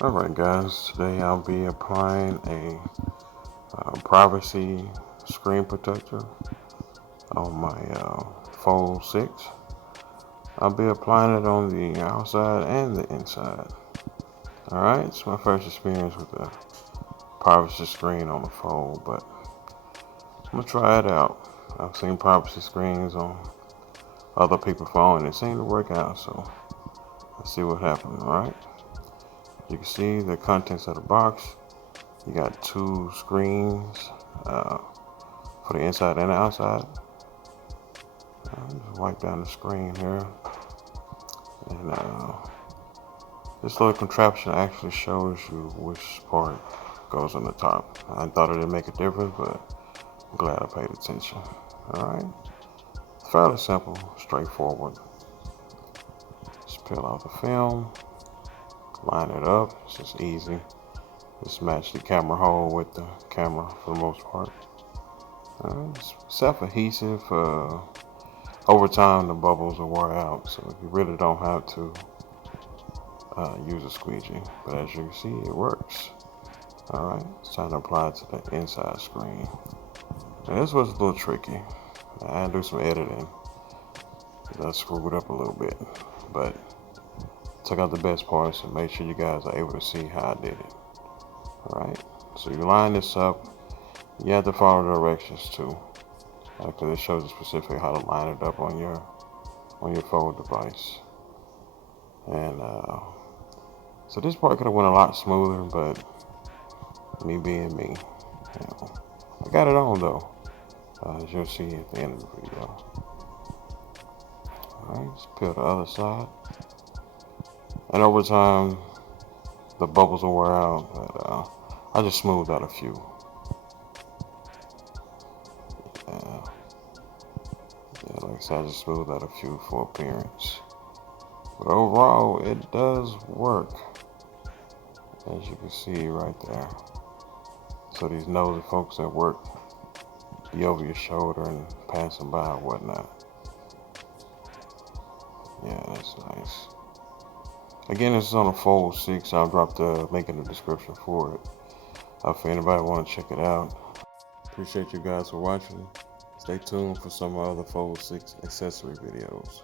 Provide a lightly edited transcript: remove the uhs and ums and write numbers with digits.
Alright guys, today I'll be applying a privacy screen protector on my Fold 6. I'll be applying it on the outside and the inside. Alright, it's my first experience with the privacy screen on the Fold, but I'm going to try it out. I've seen privacy screens on other people's phone and it seemed to work out, so let's see what happens. Alright, you can see the contents of the box. You got two screens for the inside and the outside. I'll just wipe down the screen here. And this little contraption actually shows you which part goes on the top. I thought it would make a difference, but I'm glad I paid attention. Alright. Fairly simple, straightforward. Just peel out the film, line it up. It's just easy. Just match the camera hole with the camera for the most part. It's self-adhesive. Over time, the bubbles will wear out, so you really don't have to use a squeegee. But as you can see, it works. Alright, it's time to apply it to the inside screen. Now, this was a little tricky. I had to do some editing. I screwed up a little bit, but took out the best parts and make sure you guys are able to see how I did it. Alright, so you line this up. You have to follow the directions too, because it shows you specifically how to line it up on your Fold device. And so this part could have went a lot smoother, but me being me, I got it on though, as you'll see at the end of the video. Alright, let's peel the other side. And over time, the bubbles will wear out, but I just smoothed out a few. Like I said, I just smoothed out a few for appearance. But overall, it does work, as you can see right there. So these nosy folks at work be over your shoulder and passing by or whatnot. Yeah, that's nice. Again, this is on a Fold 6. I'll drop the link in the description for it. If anybody want to check it out. Appreciate you guys for watching. Stay tuned for some other Fold 6 accessory videos.